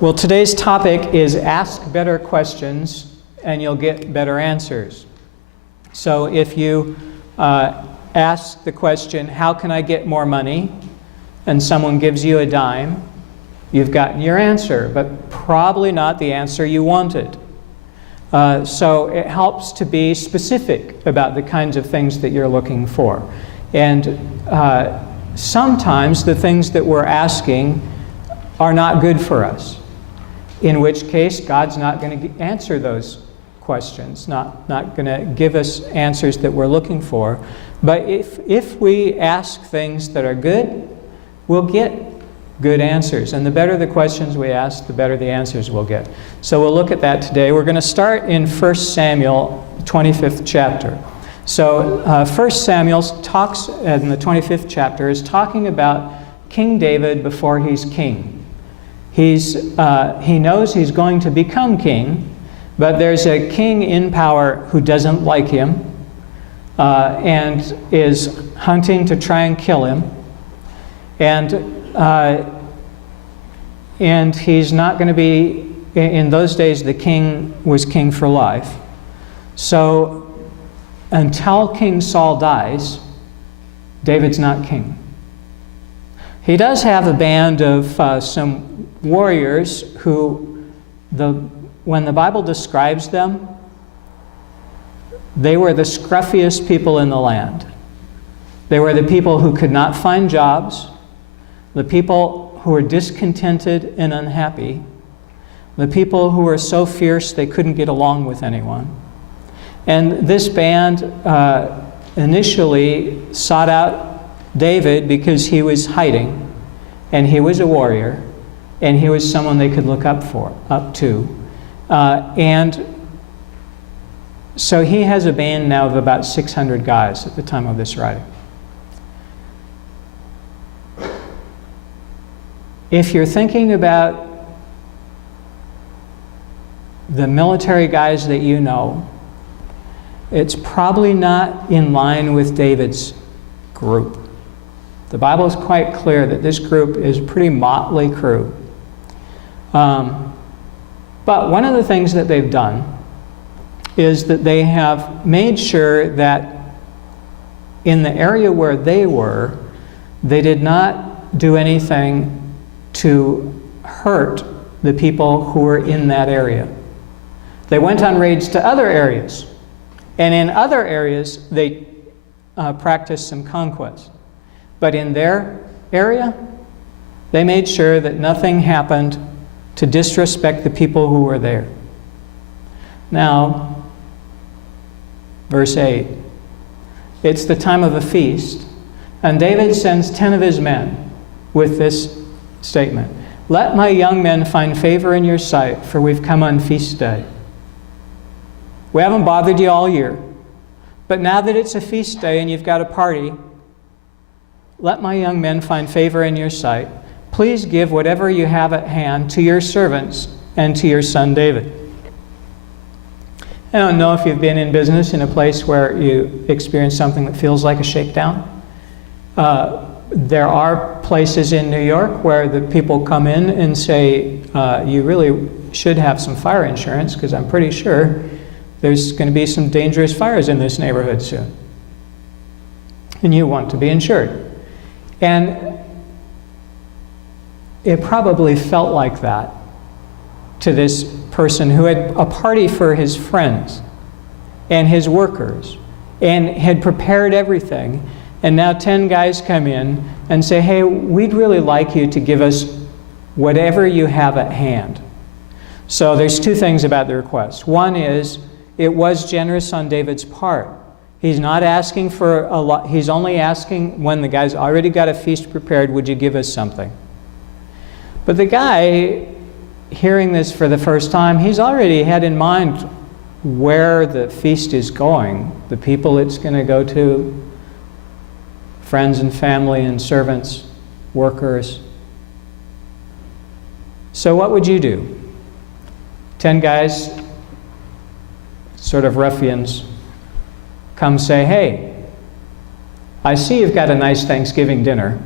Well, today's topic is ask better questions and you'll get better answers. So if you ask the question, how can I get more money? And someone gives you a dime, you've gotten your answer, but probably not the answer you wanted. So it helps to be specific about the kinds of things that you're looking for. And sometimes the things that we're asking are not good for us, in which case God's not going to answer those questions, not going to give us answers that we're looking for. But if we ask things that are good, we'll get good answers. And the better the questions we ask, the better the answers we'll get. So we'll look at that today. We're going to start in 1 Samuel, 25th chapter. So 1 Samuel talks, in the 25th chapter, is talking about King David before he's king. He knows he's going to become king, but there's a king in power who doesn't like him and is hunting to try and kill him. And he's not going to be, in those days the king was king for life. So until King Saul dies, David's not king. He does have a band of some warriors who, when the Bible describes them, they were the scruffiest people in the land. They were the people who could not find jobs, the people who were discontented and unhappy, the people who were so fierce they couldn't get along with anyone. And this band initially sought out David because he was hiding, and he was a warrior, and he was someone they could look up to. And so he has a band now of about 600 guys at the time of this writing. If you're thinking about the military guys that you know, it's probably not in line with David's group. The Bible is quite clear that this group is a pretty motley crew. But one of the things that they've done is that they have made sure that in the area where they were, they did not do anything to hurt the people who were in that area. They went on raids to other areas, and in other areas they practiced some conquest. But in their area, they made sure that nothing happened to disrespect the people who were there. Now, verse 8. It's the time of a feast, and David sends 10 of his men with this statement. Let my young men find favor in your sight, for we've come on feast day. We haven't bothered you all year, but now that it's a feast day and you've got a party, let my young men find favor in your sight. Please give whatever you have at hand to your servants and to your son David. I don't know if you've been in business in a place where you experience something that feels like a shakedown. There are places in New York where the people come in and say, you really should have some fire insurance, because I'm pretty sure there's going to be some dangerous fires in this neighborhood soon. And you want to be insured. And it probably felt like that to this person who had a party for his friends and his workers and had prepared everything. And now 10 guys come in and say, hey, we'd really like you to give us whatever you have at hand. So there's two things about the request. One is, it was generous on David's part. He's not asking for a lot. He's only asking when the guy's already got a feast prepared, would you give us something? But the guy, hearing this for the first time, he's already had in mind where the feast is going, the people it's going to go to, friends and family and servants, workers. So what would you do? 10 guys, sort of ruffians, come say, hey, I see you've got a nice Thanksgiving dinner.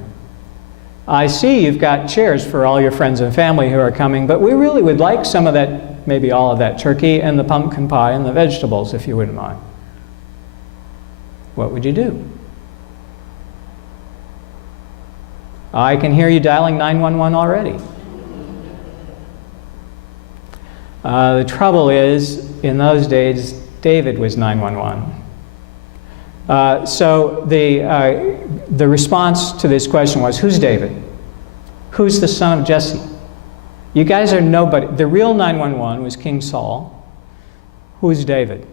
I see you've got chairs for all your friends and family who are coming, but we really would like some of that, maybe all of that turkey and the pumpkin pie and the vegetables, if you wouldn't mind. What would you do? I can hear you dialing 911 already. The trouble is, in those days, David was 911. So the response to this question was, who's David? Who's the son of Jesse? You guys are nobody. The real 911 was King Saul. Who's David?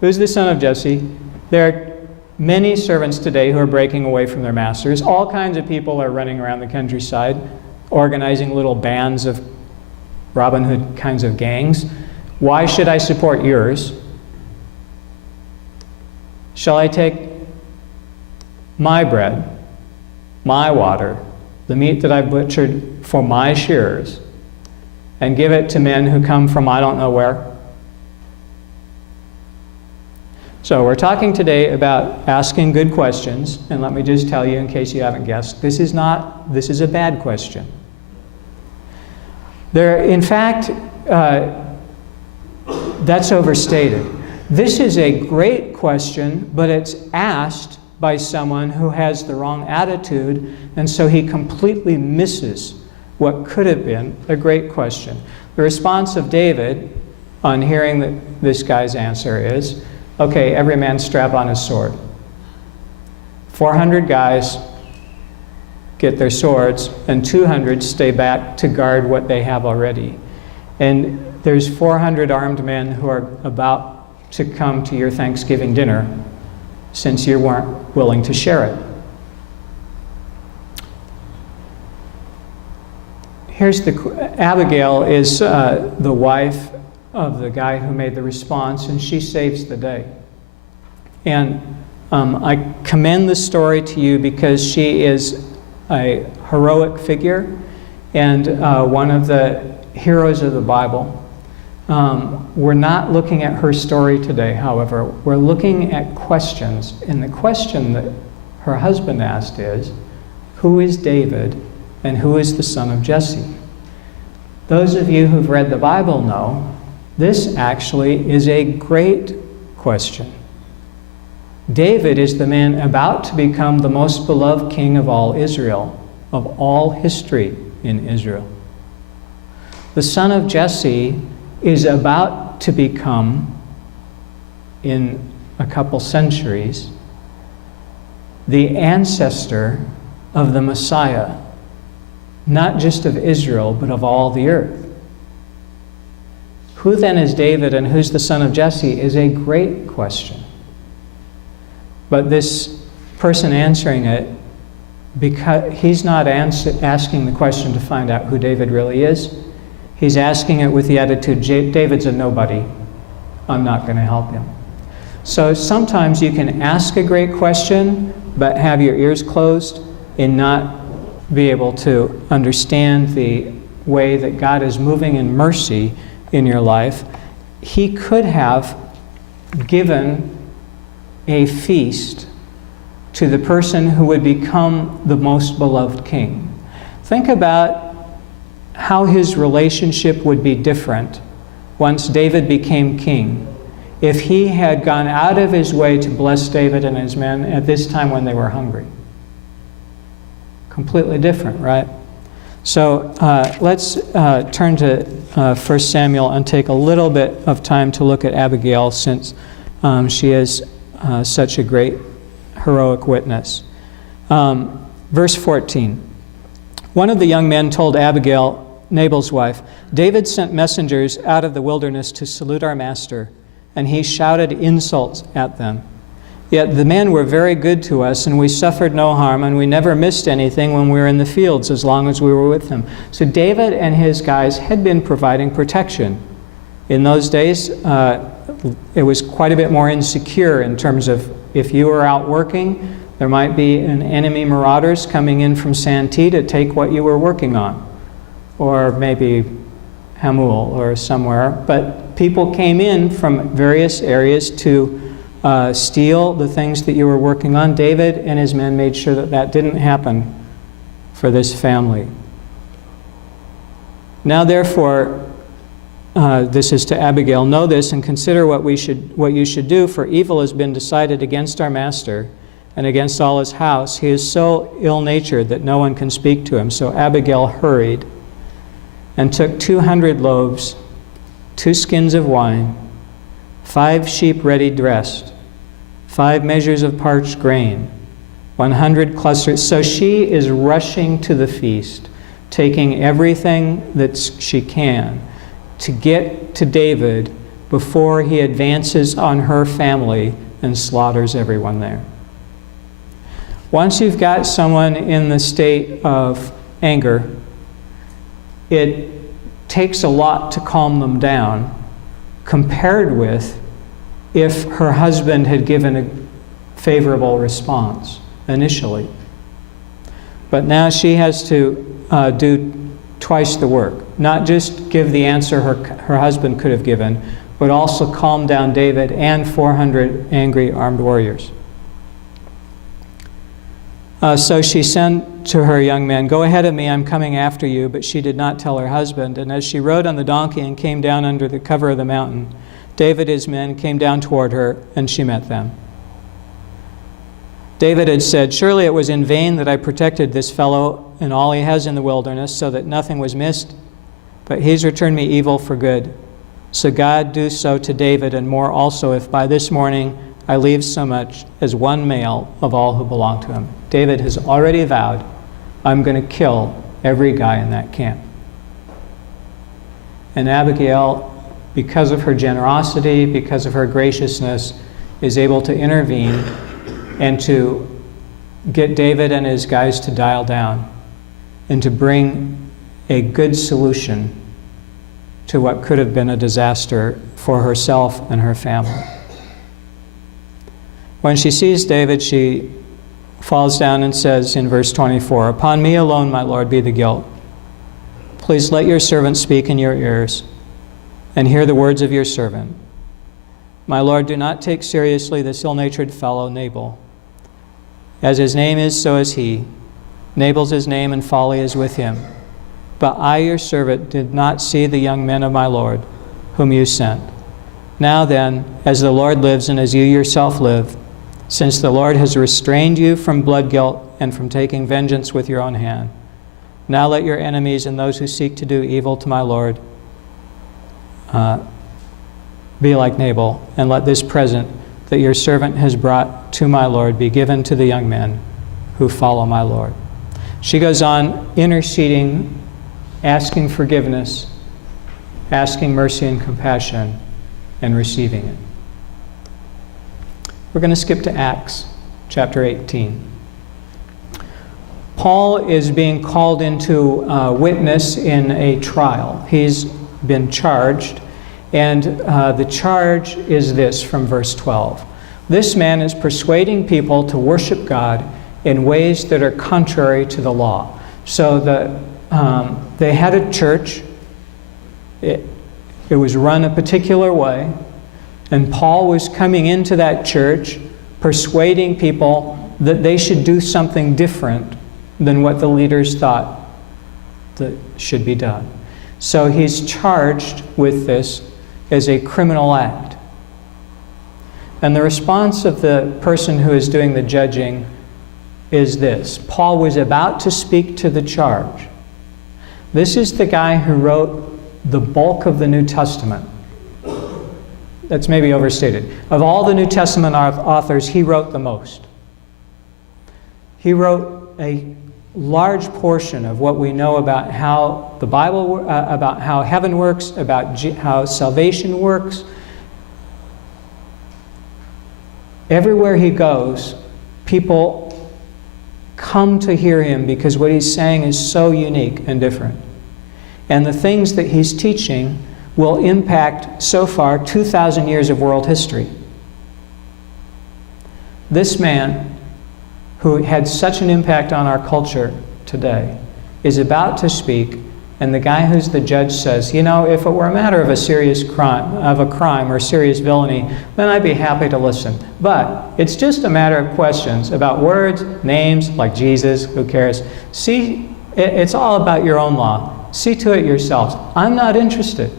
Who's the son of Jesse? There are many servants today who are breaking away from their masters. All kinds of people are running around the countryside, organizing little bands of Robin Hood kinds of gangs. Why should I support yours? Shall I take my bread, my water, the meat that I've butchered for my shearers, and give it to men who come from I don't know where? So we're talking today about asking good questions, and let me just tell you in case you haven't guessed, this is a bad question. In fact, that's overstated. This is a great question, but it's asked by someone who has the wrong attitude, and so he completely misses what could have been a great question. The response of David on hearing this guy's answer is, okay, every man strap on his sword. 400 guys get their swords, and 200 stay back to guard what they have already. And there's 400 armed men who are about to come to your Thanksgiving dinner since you weren't willing to share it. Abigail is the wife of the guy who made the response, and she saves the day. And I commend this story to you because she is a heroic figure and one of the heroes of the Bible. We're not looking at her story today, however. We're looking at questions. And the question that her husband asked is, who is David and who is the son of Jesse? Those of you who've read the Bible know this actually is a great question. David is the man about to become the most beloved king of all Israel, of all history in Israel. The son of Jesse is about to become, in a couple centuries, the ancestor of the Messiah, not just of Israel, but of all the earth. Who then is David and who's the son of Jesse is a great question. But this person answering it, because he's not asking the question to find out who David really is, he's asking it with the attitude, David's a nobody. I'm not going to help him. So sometimes you can ask a great question, but have your ears closed and not be able to understand the way that God is moving in mercy in your life. He could have given a feast to the person who would become the most beloved king. Think about how his relationship would be different once David became king if he had gone out of his way to bless David and his men at this time when they were hungry. Completely different, right? So let's turn to 1 Samuel and take a little bit of time to look at Abigail, since she is such a great heroic witness. Verse 14. One of the young men told Abigail, Nabal's wife, David sent messengers out of the wilderness to salute our master, and he shouted insults at them. Yet the men were very good to us, and we suffered no harm, and we never missed anything when we were in the fields as long as we were with them. So David and his guys had been providing protection. In those days, it was quite a bit more insecure in terms of if you were out working, there might be an enemy marauders coming in from Santee to take what you were working on, or maybe Hamul or somewhere. But people came in from various areas to steal the things that you were working on. David and his men made sure that that didn't happen for this family. Now therefore, this is to Abigail, know this and consider what you should do, for evil has been decided against our master and against all his house. He is so ill-natured that no one can speak to him. So Abigail hurried and took 200 loaves, 2 skins of wine, 5 sheep ready dressed, 5 measures of parched grain, 100 clusters. So she is rushing to the feast, taking everything that she can to get to David before he advances on her family and slaughters everyone there. Once you've got someone in the state of anger, it takes a lot to calm them down, compared with if her husband had given a favorable response initially. But now she has to do twice the work. Not just give the answer her husband could have given, but also calm down David and 400 angry armed warriors. So she sent to her young men, "Go ahead of me, I'm coming after you." But she did not tell her husband. And as she rode on the donkey and came down under the cover of the mountain, David and his men came down toward her, and she met them. David had said, "Surely it was in vain that I protected this fellow and all he has in the wilderness, so that nothing was missed. But he's returned me evil for good. So God do so to David, and more also, if by this morning I leave so much as one male of all who belong to him." David has already vowed, "I'm going to kill every guy in that camp." And Abigail, because of her generosity, because of her graciousness, is able to intervene and to get David and his guys to dial down and to bring a good solution to what could have been a disaster for herself and her family. When she sees David, she falls down and says in verse 24, "Upon me alone, my Lord, be the guilt. Please let your servant speak in your ears and hear the words of your servant. My Lord, do not take seriously this ill-natured fellow, Nabal. As his name is, so is he. Nabal's his name, and folly is with him. But I, your servant, did not see the young men of my Lord, whom you sent. Now then, as the Lord lives and as you yourself live, since the Lord has restrained you from blood guilt and from taking vengeance with your own hand, now let your enemies and those who seek to do evil to my Lord be like Nabal, and let this present that your servant has brought to my Lord be given to the young men who follow my Lord." She goes on interceding, asking forgiveness, asking mercy and compassion, and receiving it. We're going to skip to Acts chapter 18. Paul is being called into witness in a trial. He's been charged, and the charge is this from verse 12. This man is persuading people to worship God in ways that are contrary to the law. So they had a church. It was run a particular way, and Paul was coming into that church persuading people that they should do something different than what the leaders thought that should be done. So he's charged with this as a criminal act. And the response of the person who is doing the judging is this. Paul was about to speak to the charge. This is the guy who wrote the bulk of the New Testament. That's maybe overstated. Of all the New Testament authors, he wrote the most. He wrote a large portion of what we know about how the Bible, about how heaven works, about how salvation works. Everywhere he goes, people come to hear him because what he's saying is so unique and different. And the things that he's teaching will impact, so far, 2,000 years of world history. This man, who had such an impact on our culture today, is about to speak And the guy who's the judge says, you know, if it were a matter of a serious crime or serious villainy, then I'd be happy to listen. But it's just a matter of questions about words, names, like Jesus, who cares? See, it's all about your own law. See to it yourselves. I'm not interested.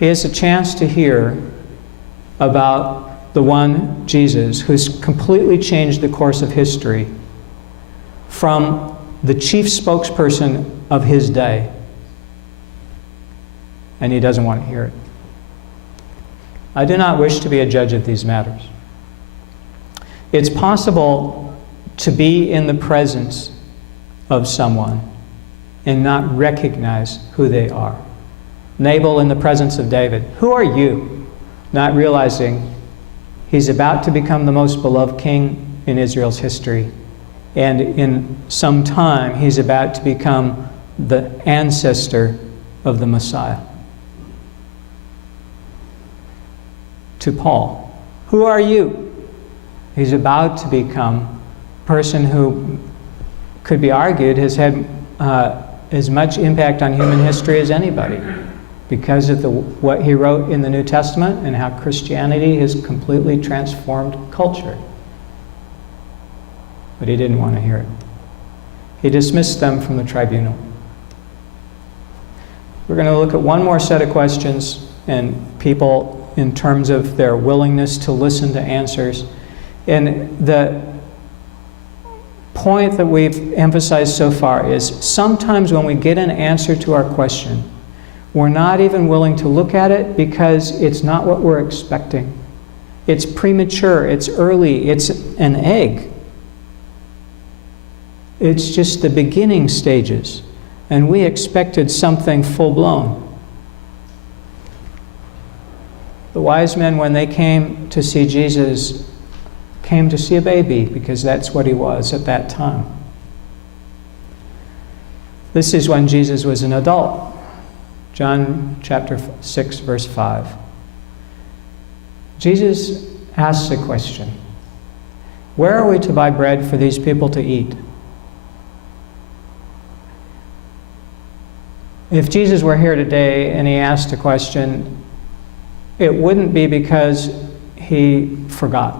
He has a chance to hear about the one Jesus who's completely changed the course of history from the chief spokesperson of his day. And he doesn't want to hear it. I do not wish to be a judge of these matters. It's possible to be in the presence of someone and not recognize who they are. Nabal in the presence of David. Who are you? Not realizing he's about to become the most beloved king in Israel's history. And in some time, he's about to become the ancestor of the Messiah. To Paul, who are you? He's about to become a person who could be argued has had as much impact on human history as anybody, because of what he wrote in the New Testament and how Christianity has completely transformed culture. But he didn't want to hear it. He dismissed them from the tribunal. We're going to look at one more set of questions and people in terms of their willingness to listen to answers. And the point that we've emphasized so far is sometimes when we get an answer to our question, we're not even willing to look at it because it's not what we're expecting. It's premature, it's early, it's an egg. It's just the beginning stages, and we expected something full-blown. The wise men, when they came to see Jesus, came to see a baby because that's what he was at that time. This is when Jesus was an adult. John chapter 6, verse 5. Jesus asks a question. Where are we to buy bread for these people to eat? If Jesus were here today and he asked a question, it wouldn't be because he forgot,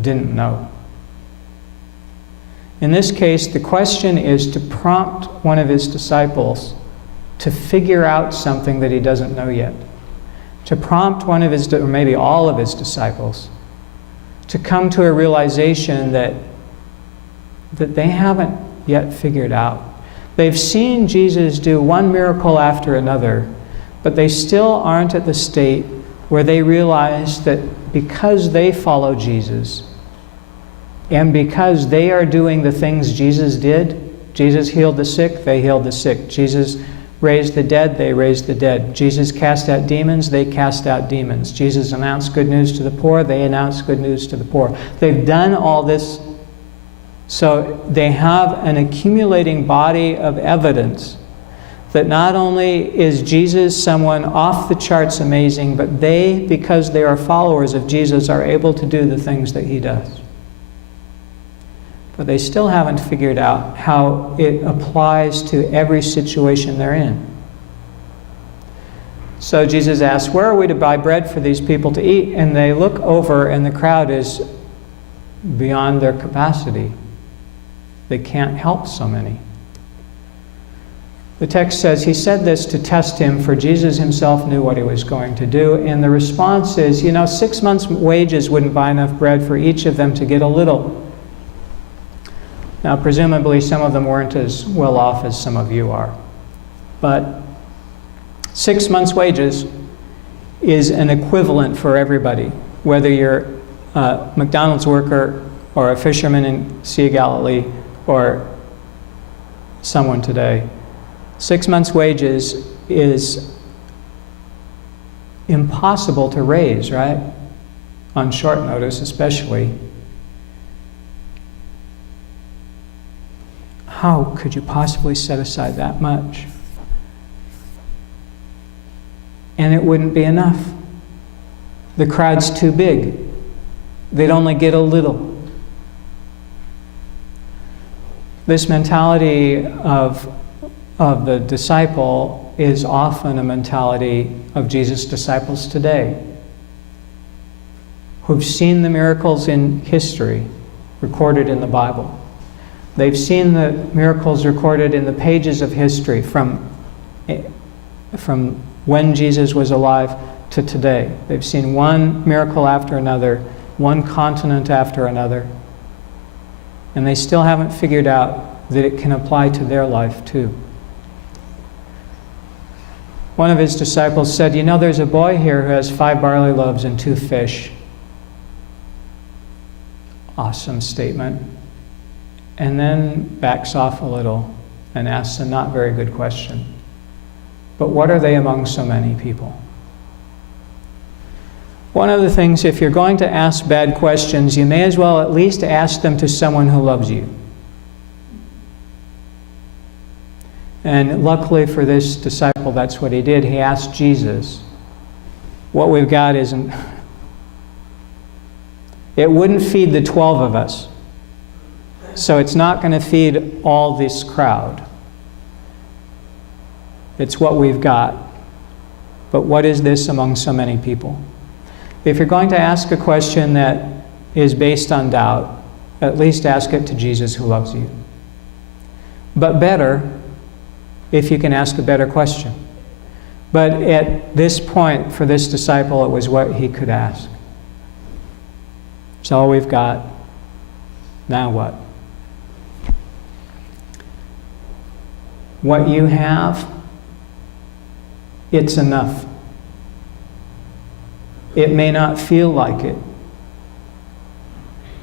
didn't know. In this case, the question is to prompt one of his disciples to figure out something that he doesn't know yet. To prompt one of his, or maybe all of his disciples, to come to a realization that they haven't yet figured out. They've seen Jesus do one miracle after another, but they still aren't at the state where they realize that because they follow Jesus, and because they are doing the things Jesus did, Jesus healed the sick, they healed the sick. Jesus raised the dead, they raised the dead. Jesus cast out demons, they cast out demons. Jesus announced good news to the poor, they announced good news to the poor. They've done all this, so they have an accumulating body of evidence that not only is Jesus someone off the charts amazing, but they, because they are followers of Jesus, are able to do the things that he does. But they still haven't figured out how it applies to every situation they're in. So Jesus asks, where are we to buy bread for these people to eat? And they look over and the crowd is beyond their capacity. They can't help so many. The text says he said this to test him, for Jesus himself knew what he was going to do. And the response is, 6 months' wages wouldn't buy enough bread for each of them to get a little. Now, presumably, some of them weren't as well off as some of you are. But 6 months' wages is an equivalent for everybody, whether you're a McDonald's worker or a fisherman in Sea of Galilee or someone today. 6 months' wages is impossible to raise, right? On short notice, especially. How could you possibly set aside that much? And it wouldn't be enough. The crowd's too big. They'd only get a little. This mentality of the disciple is often a mentality of Jesus' disciples today, who've seen the miracles in history recorded in the Bible. They've seen the miracles recorded in the pages of history from when Jesus was alive to today. They've seen one miracle after another, one continent after another, and they still haven't figured out that it can apply to their life too. One of his disciples said, "You know, there's a boy here who has 5 barley loaves and 2 fish. Awesome statement. And then backs off a little and asks a not very good question. But what are they among so many people? One of the things, if you're going to ask bad questions, you may as well at least ask them to someone who loves you. And luckily for this disciple, that's what he did. He asked Jesus. What we've got isn't... It wouldn't feed the 12 of us. So it's not going to feed all this crowd. It's what we've got. But what is this among so many people? If you're going to ask a question that is based on doubt, at least ask it to Jesus who loves you. But better, if you can ask a better question. But at this point, for this disciple, it was what he could ask. It's all we've got. Now what? What you have, it's enough. It may not feel like it.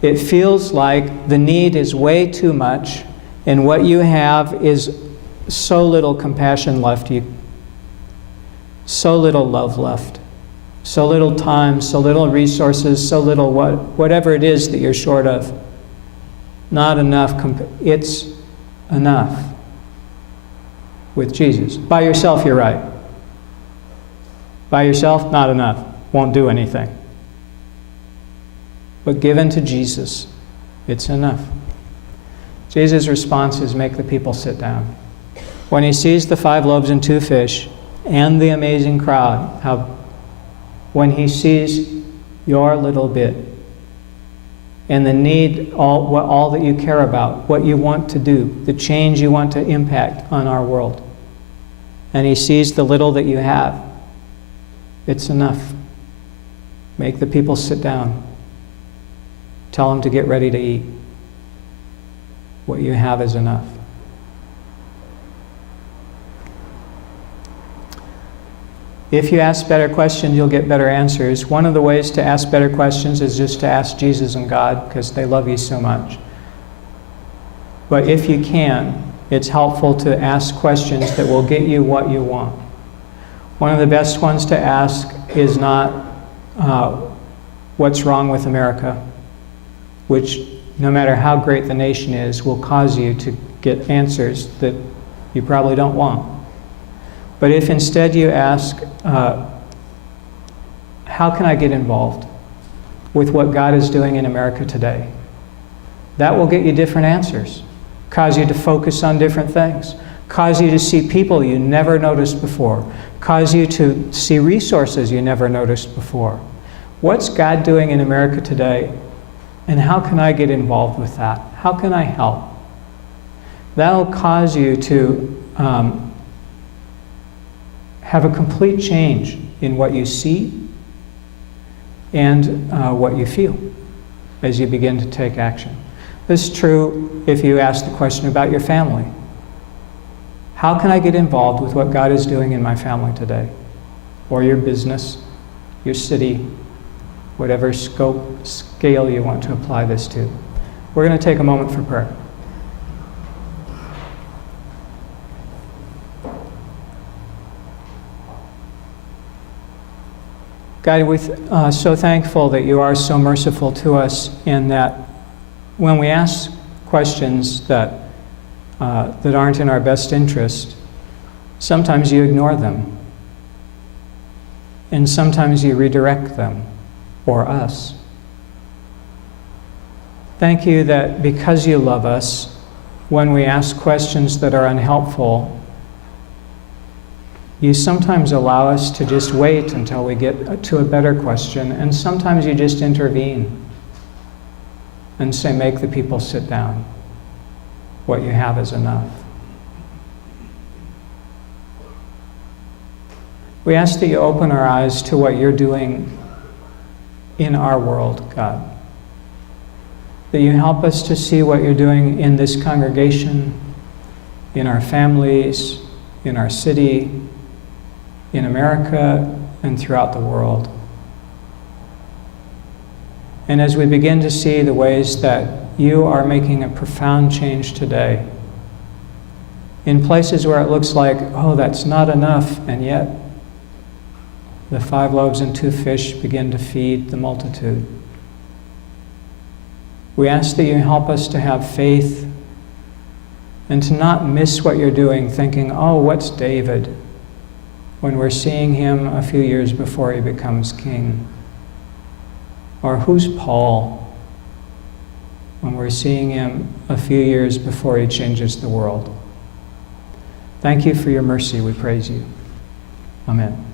It feels like the need is way too much, and what you have is so little compassion left, so little love left, so little time, so little resources, so little whatever it is that you're short of. Not enough. It's enough with Jesus. By yourself, you're right. By yourself, not enough. Won't do anything. But given to Jesus, it's enough. Jesus' response is make the people sit down. When he sees the 5 loaves and 2 fish and the amazing crowd, when he sees your little bit and the need, all that you care about, what you want to do, the change you want to impact on our world, and he sees the little that you have, it's enough. Make the people sit down. Tell them to get ready to eat. What you have is enough. If you ask better questions, you'll get better answers. One of the ways to ask better questions is just to ask Jesus and God, because they love you so much. But if you can, it's helpful to ask questions that will get you what you want. One of the best ones to ask is not what's wrong with America, which no matter how great the nation is, will cause you to get answers that you probably don't want. But if instead you ask, how can I get involved with what God is doing in America today? That will get you different answers, cause you to focus on different things, cause you to see people you never noticed before, cause you to see resources you never noticed before. What's God doing in America today, and how can I get involved with that? How can I help? That'll cause you to have a complete change in what you see and what you feel as you begin to take action. This is true if you ask the question about your family. How can I get involved with what God is doing in my family today? Or your business, your city, whatever scale you want to apply this to. We're going to take a moment for prayer. God, we're so thankful that you are so merciful to us, and that when we ask questions that aren't in our best interest, sometimes you ignore them, and sometimes you redirect them, or us. Thank you that because you love us, when we ask questions that are unhelpful, you sometimes allow us to just wait until we get to a better question, and sometimes you just intervene and say, make the people sit down. What you have is enough. We ask that you open our eyes to what you're doing in our world, God. That you help us to see what you're doing in this congregation, in our families, in our city, in America, and throughout the world. And as we begin to see the ways that you are making a profound change today, in places where it looks like, oh, that's not enough, and yet the 5 loaves and 2 fish begin to feed the multitude. We ask that you help us to have faith and to not miss what you're doing, thinking, oh, what's David? When we're seeing him a few years before he becomes king. Or who's Paul? When we're seeing him a few years before he changes the world. Thank you for your mercy, we praise you. Amen.